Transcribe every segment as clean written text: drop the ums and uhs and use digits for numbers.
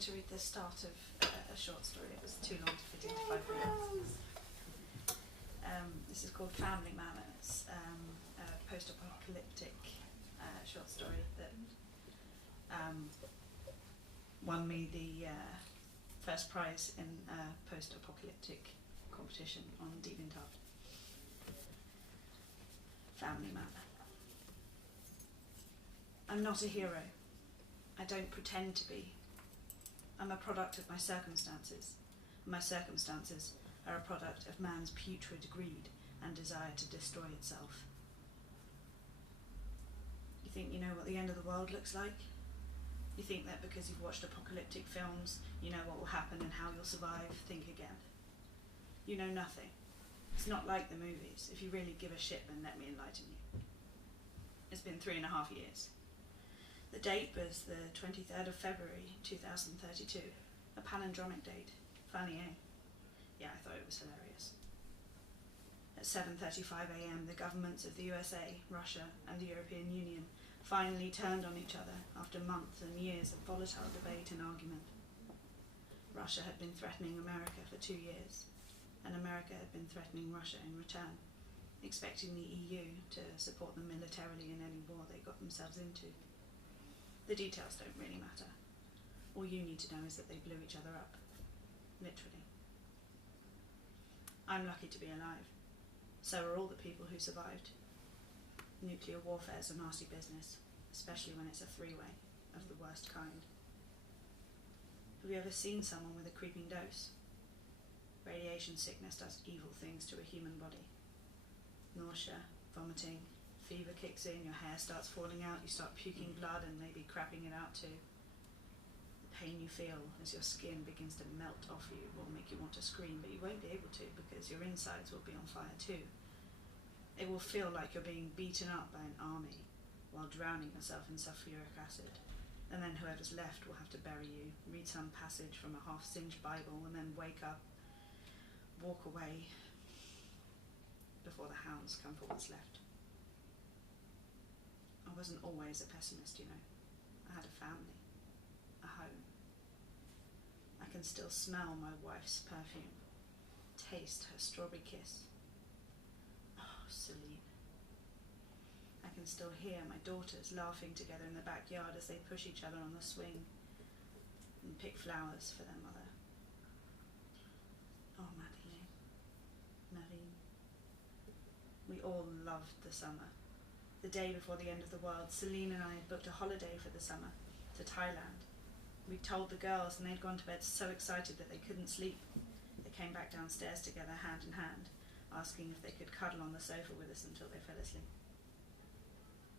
to read the start of a short story. It was too long to fit into 5 minutes. This is called Family Man, and it's a post-apocalyptic short story that won me the first prize in a post-apocalyptic competition on DeviantArt. Family Man. I'm not a hero. I don't pretend to be. I'm a product of my circumstances. My circumstances are a product of man's putrid greed and desire to destroy itself. You think you know what the end of the world looks like? You think that because you've watched apocalyptic films, you know what will happen and how you'll survive? Think again. You know nothing. It's not like the movies. If you really give a shit, then let me enlighten you. It's been 3.5 years. The date was the 23rd of February 2032, a palindromic date. Funny, eh? Yeah, I thought it was hilarious. At 7:35 a.m, the governments of the USA, Russia and the European Union finally turned on each other after months and years of volatile debate and argument. Russia had been threatening America for 2 years, and America had been threatening Russia in return, expecting the EU to support them militarily in any war they got themselves into. The details don't really matter. All you need to know is that they blew each other up. Literally. I'm lucky to be alive. So are all the people who survived. Nuclear warfare is a nasty business, especially when it's a three-way of the worst kind. Have you ever seen someone with a creeping dose? Radiation sickness does evil things to a human body. Nausea, vomiting, fever kicks in, your hair starts falling out, you start puking blood and maybe crapping it out too. The pain you feel as your skin begins to melt off you will make you want to scream, but you won't be able to because your insides will be on fire too. It will feel like you're being beaten up by an army while drowning yourself in sulfuric acid. And then whoever's left will have to bury you, read some passage from a half-singed Bible, and then wake up, walk away before the hounds come for what's left. I wasn't always a pessimist, you know. I had a family, a home. I can still smell my wife's perfume, taste her strawberry kiss. Oh, Celine. I can still hear my daughters laughing together in the backyard as they push each other on the swing and pick flowers for their mother. Oh, Madeleine, Marine. We all loved the summer. The day before the end of the world, Celine and I had booked a holiday for the summer to Thailand. We'd told the girls and they'd gone to bed so excited that they couldn't sleep. They came back downstairs together, hand in hand, asking if they could cuddle on the sofa with us until they fell asleep.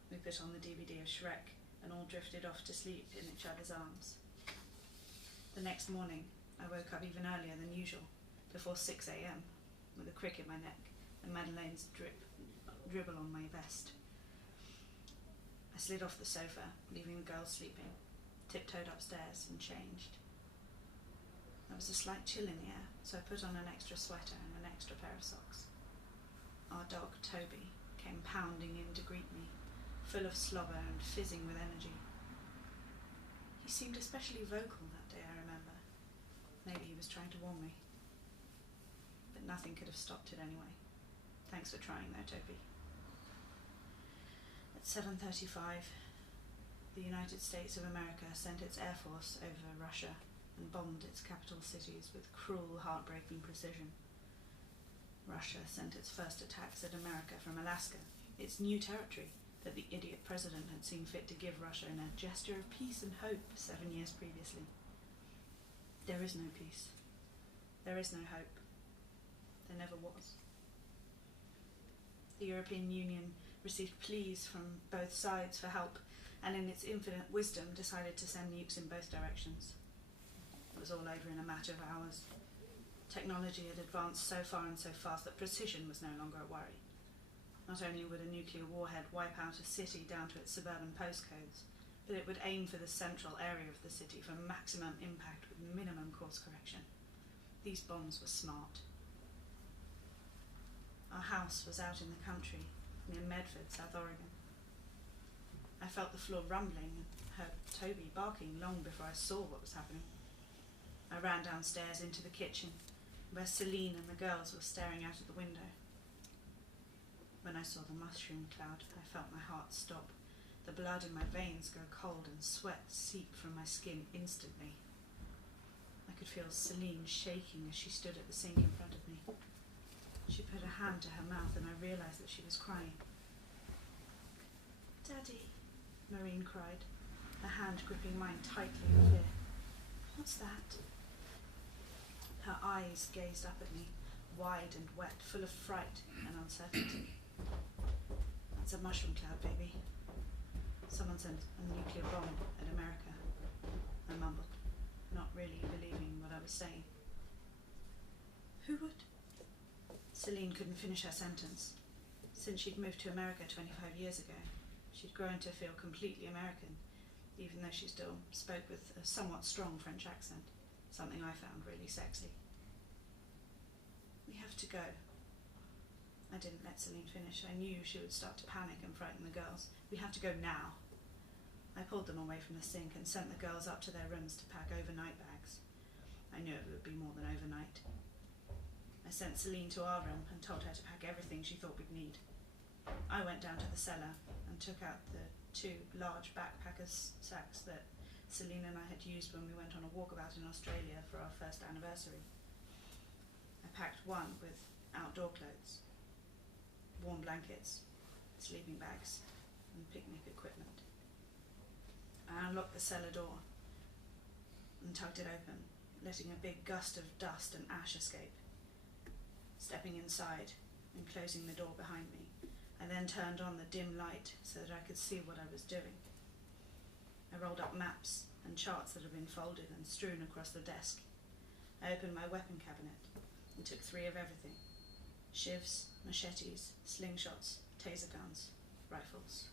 We put on the DVD of Shrek and all drifted off to sleep in each other's arms. The next morning, I woke up even earlier than usual, before 6 a.m, with a crick in my neck and Madeleine's dribble on my vest. I slid off the sofa, leaving the girls sleeping, tiptoed upstairs and changed. There was a slight chill in the air, so I put on an extra sweater and an extra pair of socks. Our dog, Toby, came pounding in to greet me, full of slobber and fizzing with energy. He seemed especially vocal that day, I remember. Maybe he was trying to warn me. But nothing could have stopped it anyway. Thanks for trying though, Toby. At 7:35, the United States of America sent its Air Force over Russia and bombed its capital cities with cruel, heartbreaking precision. Russia sent its first attacks at America from Alaska, its new territory that the idiot president had seen fit to give Russia in a gesture of peace and hope 7 years previously. There is no peace. There is no hope. There never was. The European Union received pleas from both sides for help, and in its infinite wisdom decided to send nukes in both directions. It was all over in a matter of hours. Technology had advanced so far and so fast that precision was no longer a worry. Not only would a nuclear warhead wipe out a city down to its suburban postcodes, but it would aim for the central area of the city for maximum impact with minimum course correction. These bombs were smart. Our house was out in the country, near Medford, South Oregon. I felt the floor rumbling and heard Toby barking long before I saw what was happening. I ran downstairs into the kitchen, where Celine and the girls were staring out of the window. When I saw the mushroom cloud, I felt my heart stop, the blood in my veins go cold and sweat seep from my skin instantly. I could feel Celine shaking as she stood at the sink in front of me. She put her hand to her mouth and I realised that she was crying. "Daddy," Marine cried, her hand gripping mine tightly in fear. "What's that?" Her eyes gazed up at me, wide and wet, full of fright and uncertainty. "That's a mushroom cloud, baby. Someone sent a nuclear bomb at America," I mumbled, not really believing what I was saying. "Who would?" Celine couldn't finish her sentence. Since she'd moved to America 25 years ago, she'd grown to feel completely American, even though she still spoke with a somewhat strong French accent, something I found really sexy. "We have to go." I didn't let Celine finish. I knew she would start to panic and frighten the girls. "We have to go now." I pulled them away from the sink and sent the girls up to their rooms to pack overnight bags. I knew it would be more than overnight. I sent Celine to our room and told her to pack everything she thought we'd need. I went down to the cellar and took out the 2 large backpackers' sacks that Celine and I had used when we went on a walkabout in Australia for our first anniversary. I packed one with outdoor clothes, warm blankets, sleeping bags, and picnic equipment. I unlocked the cellar door and tugged it open, letting a big gust of dust and ash escape. Stepping inside and closing the door behind me, I then turned on the dim light so that I could see what I was doing. I rolled up maps and charts that had been folded and strewn across the desk. I opened my weapon cabinet and took 3 of everything: shivs, machetes, slingshots, taser guns, rifles.